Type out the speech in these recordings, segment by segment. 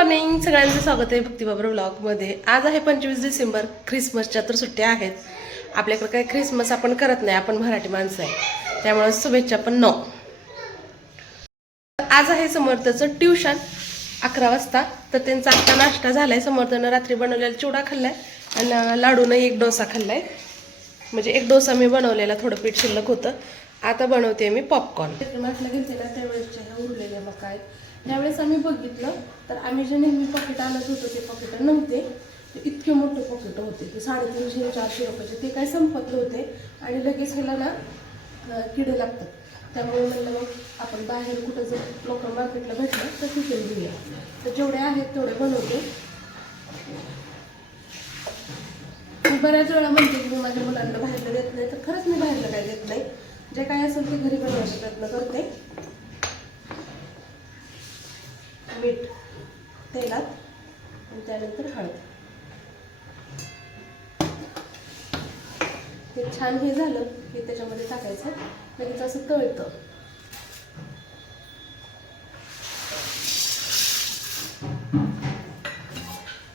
Morning सगळ्यांचं स्वागत आहे भक्तीबाबर ब्लॉगमध्ये आज आहे पंचवीस डिसेंबर ख्रिसमसच्या तर सुट्ट्या आहेत. आपल्याकडे काय ख्रिसमस आपण करत नाही आपण मराठी माणसं आहे. त्यामुळे शुभेच्छा पण नो आज आहे समर्थचं ट्युशन अकरा वाजता. तर त्यांचा आता नाश्ता झालाय. समर्थनं रात्री बनवलेला चिवडा खाल्लाय आणि लाडूनं एक डोसा खाल्लाय. म्हणजे एक डोसा मी बनवलेला थोडं पीठ शिल्लक होतं. आता बनवते मी पॉपकॉर्न म्हटलं गेलते ना त्यावेळेसच्या ह्या उरलेल्या मका आहेत. त्यावेळेस आम्ही बघितलं तर आम्ही जे नेहमी पॉकेट आणत होतो ते पॉकेट नव्हते. ते इतके मोठे पॉकेट होते ते साडेतीनशे चारशे रुपयाचे ते काय संपत होते आणि लगेच ह्याला ना किडे लागतात. त्यामुळे म्हणलं मग आपण बाहेर कुठं जर लोकल मार्केटला भेटलं तर तिथे घेऊया तर जेवढे आहेत तेवढे बनवते. मी बऱ्याच वेळा म्हणते की मी माझ्या मुलांना बाहेरला देत नाही तर खरंच मी बाहेरला काय देत नाही. जे काय असेल ते घरी बनवायचा प्रयत्न करते. मीठ तेलात आणि त्यानंतर हळद. ते छान हे झालं की त्याच्यामध्ये टाकायचं लगेच असं तळतं.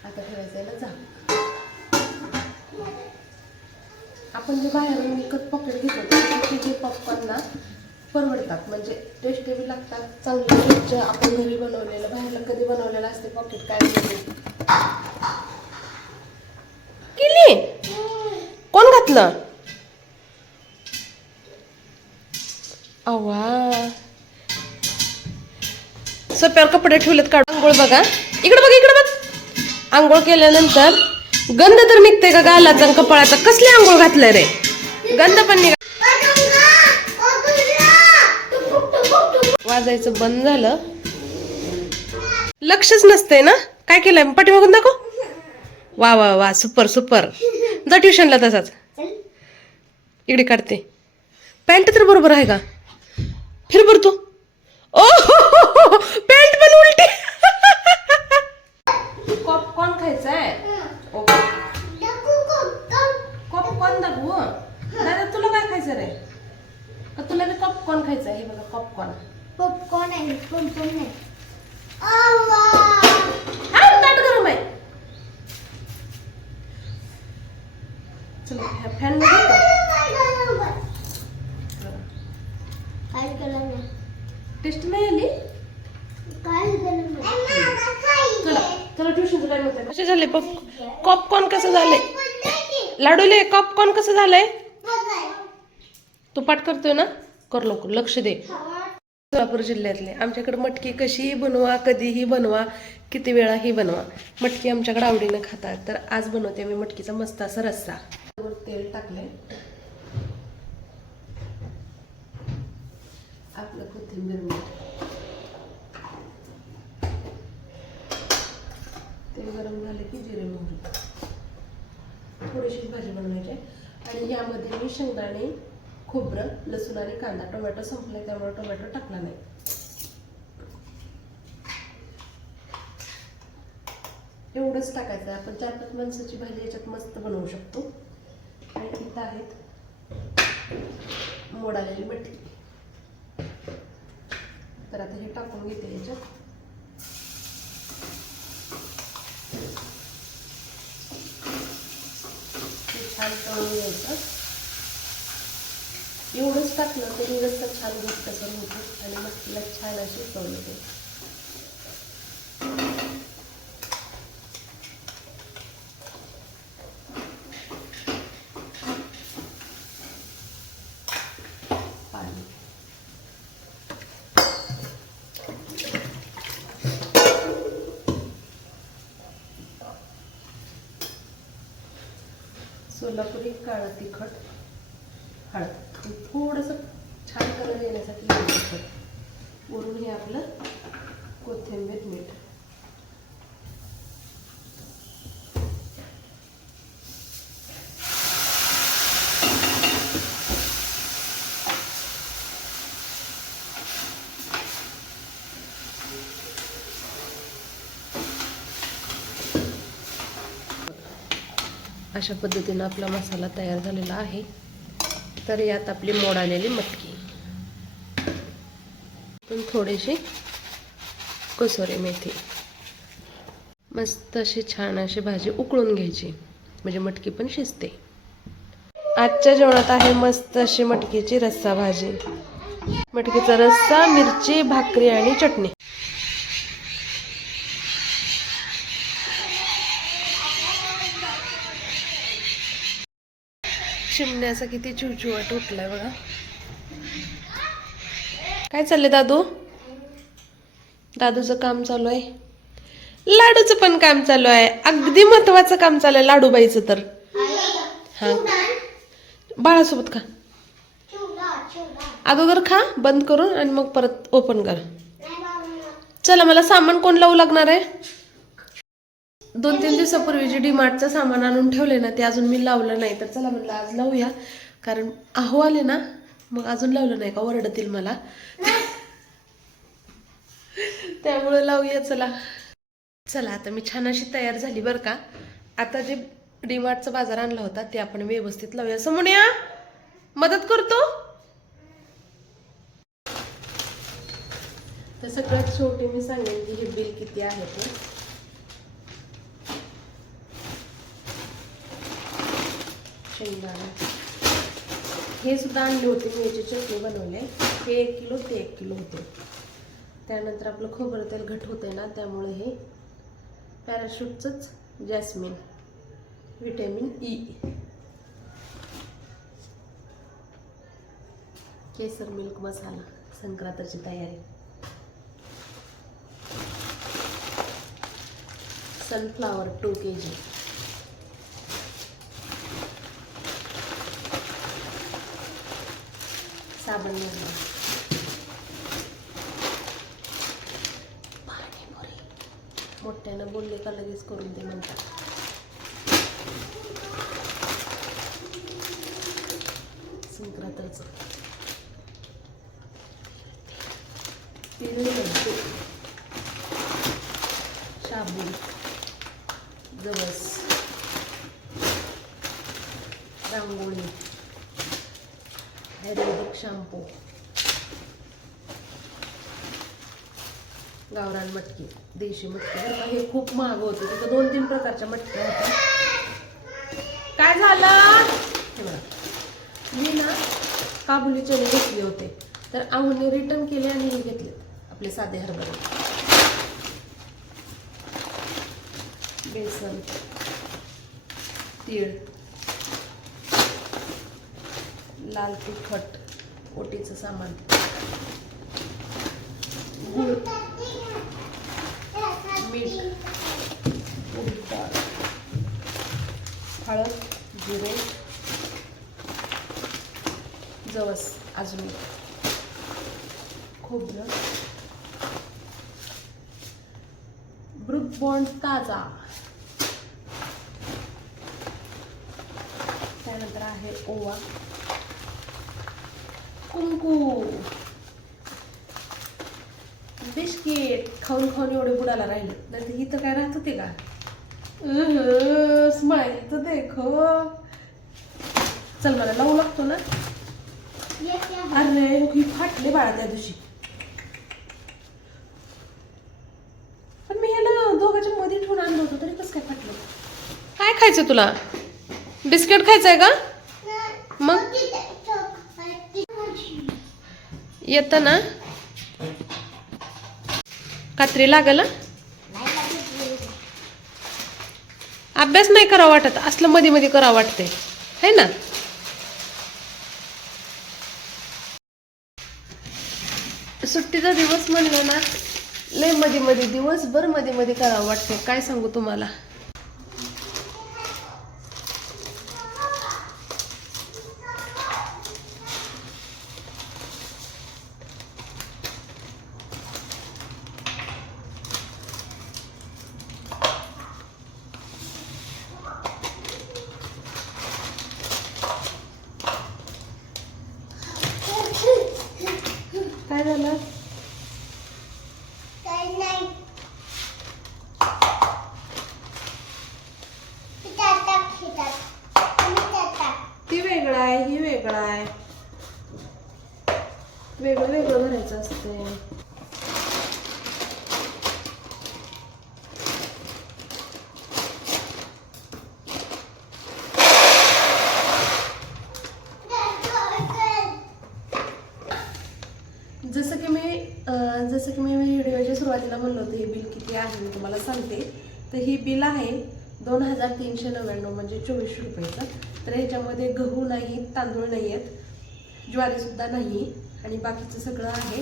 आता ठेवायचं याला जा आपण जे बाहेरून विकत पॉकेट घेतो त्याचे जे पॉपकॉर्न ना परवडतात. म्हणजे टेस्टी बी लागतात चांगले स्वच्छ आपण घरी बनवलेलं बाहेरला कधी बनवलेलं असते पॉकेट काय केली? कोण घातलं? अवा सोप्यावर कपडे ठेवलेत काढून. आंघोळ बघा. इकडे बघ इकडे बघ. आंघोळ केल्यानंतर गंध तर निघते का गालाचा आणि कपाळाचा? कसली आंघोळ घातलंय रे? गंध पण निघा. वाजायचं बंद झालं. लक्षच नसतंय ना? काय केलंय? पाठीमागून दाखव. वा वा वा सुपर सुपर जा ट्युशनला तसाच. इकडे काढते. पॅन्ट तर बरोबर आहे का? फिर बर तू. ओ पॅन्ट पण उलटी. पॉपकॉर्न खायचा आहे पॉपकॉर्न दाखवू हं. दादा तुला काय खायचं रे? तुला पॉपकॉर्न खायचं आहे हे बघा पॉपकॉर्न पॉपकॉर्न आहे पॉपकॉर्न हा ताट गरम आहे. चला ह्या फॅन काय नाही टेस्ट नाही आली? काय केलं नाही चला चला ट्युशनचं टाइम होतं कसे झाले पॉप पॉपकॉर्न कसं झाले लाडूले पॉपकॉर्न कसं झालंय? तू पाठ करतोय ना? कर लवकर लक्ष दे. सोलापूर जिल्ह्यातले. आमच्याकडे मटकी कशीही बनवा कधीही बनवा किती वेळाही बनवा. मटकी आमच्याकडे आवडीनं खातात. तर आज बनवते मी मटकीचा मस्त असा रस्सा. तेल टाकले आपलं कोथिंबीर तेल गरम झालं की जिरे मोहरी. थोडीशी भाजी बनवायची आहे. आणि यामध्ये मी शेंगदाणे खोबरं लसूण आणि कांदा. टोमॅटो संपलाय त्यामुळे टोमॅटो टाकला नाही. एवढंच टाकायचं आहे. आपण चार पाच माणसाची भाजी याच्यात मस्त बनवू शकतो. आणि इथं आहेत मोड आलेली मटकी. तर आता हे टाकून घेते याच्यात. छान तळून घ्यायचं. एवढंच टाकलं तरी रस्ता छान घट्ट करून होतो आणि मटकीला छान अशी चव येते पाणी. सोलापुरी काळं तिखट हळद. थोडंसं छान कलर येण्यासाठी लाल वरून हे आपलं कोथिंबीर मीठ. अशा पद्धतीनं आपला मसाला तयार झालेला आहे. तर यात आपली मोड आलेली मटकी. पण थोडीशी कसोरी मेथी. मस्त अशी छान अशी भाजी उकळून घ्यायची. म्हणजे मटकी पण शिजते. आजच्या जेवणात आहे मस्त अशी मटकीची रस्सा भाजी. मटकीचा रस्सा मिरची भाकरी आणि चटणी. शिमण्याचा किती चिवचिवाट उठलाय बघा. काय चाललंय दादू? दादूचं काम चालू आहे. लाडूचं पण काम चालू आहे. अगदी महत्वाचं काम चालू आहे लाडूबाईचं तर. हा. बाळासोबत खा. अगोदर खा बंद करून आणि मग परत ओपन कर. चला मला सामान कोण लावू लागणार आहे? दोन तीन दिवसापूर्वी जे डीमार्टचं सामान आणून ठेवले ना ते अजून मी लावलं नाही. तर चला म्हटलं आज लावूया. कारण आहो आले ना मग अजून लावलं नाही का? ओरडतील मला. त्यामुळे लावूया चला. चला आता मी छान अशी तयार झाली बरं का. आता जे डीमार्टचा बाजार आणला होता ते आपण व्यवस्थित लावूया. समोनिया मदत करतो? तर सगळ्यात शेवटी मी सांगेन की हे बिल किती आहे ते. शेंगदाणा. हे सुद्धा आणले होते मी याची चटणी बनवले. हे एक किलो ते एक किलो होते. त्यानंतर आपलं खोबरं तेल घट होते ना त्यामुळे हे पॅराशूटचंच जॅस्मिन विटॅमिन ई. केसर मिल्क मसाला संक्रांतीची तयारी. Sunflower two K G. साबण पाणीपुरी मोठ्यानं बोलले का लगेच करून ते म्हणतात. संक्रांतीचं. शाबू जवस. रांगोळी. आयुर्वेदिक शॅम्पू गावरान मटकी देशी मटकी. बरं का हे खूप महाग होतं. तिथं दोन तीन प्रकारच्या मटक्या होत्या. काय झालं? हे बघा. मी ना काबुली चणे घेतले होते. तर आहुने रिटर्न केले आणि हे घेतले. आपले साधे हरभरे. बेसन तीळ लाल तिखट ओटीचं सामान. मीठ. हळद जिरे जवस अजून खोबरं. ब्रुक बॉन्ड ताजा. त्यानंतर आहे ओवा. कुंकू. बिस्किट खाऊन खाऊन एवढे बुडाला राहिले. नाही तर इथं काय राहत होते का? स्माईल तर देखो चल मला लावू लागतो ना? अरे ही फाटले बाळा त्या दिवशी. पण मी ह्याला दोघांच्या मध्ये ठेवून आणलं होतं तरी कसं काय फाटलं? काय खायचं तुला? बिस्किट खायचंय का मग येतं ना कात्री लागल अभ्यास नाही करावा वाटत. असलं मध्ये मध्ये करावं वाटते है ना? सुट्टीचा दिवस म्हणलं ना लयमध्ये मध्ये दिवसभरमध्ये मध्ये करावं वाटते काय सांगू तुम्हाला? काय झालं बिल आहे मी तुम्हाला सांगते. तर ही बिल आहे दोन हजार तीनशे नव्याण्णव म्हणजे चोवीसशे रुपयाचं. तर ह्याच्यामध्ये गहू नाही तांदूळ नाही आहेत ज्वारीसुद्धा नाही आणि बाकीचं सगळं आहे.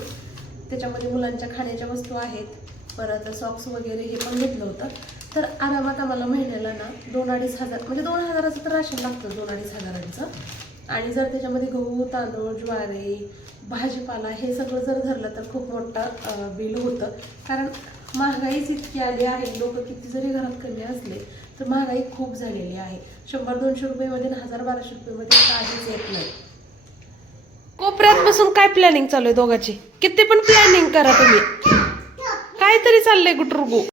त्याच्यामध्ये मुलांच्या खाण्याच्या वस्तू आहेत परत सॉक्स वगैरे हे पण घेतलं होतं. तर आरामात आम्हाला महिन्याला ना दोन अडीच हजार म्हणजे दोन हजाराचं तर राशन लागतं दोन अडीच हजारांचं. आणि जर त्याच्यामध्ये गहू तांदूळ ज्वारी भाजीपाला हे सगळं जर धरलं तर खूप मोठं बिल होतं. कारण महागाईच इतकी आली आहे. लोक किती जरी घरात कमी असले तर महागाई खूप झालेली आहे. शंभर दोनशे रुपयेमध्ये आणि हजार बाराशे रुपयेमध्ये काहीच येत नाही. कोपऱ्यात बसून काय प्लॅनिंग चालू आहे दोघांची? किती पण प्लॅनिंग करा तुम्ही. काहीतरी चाललंय गुटरुगू.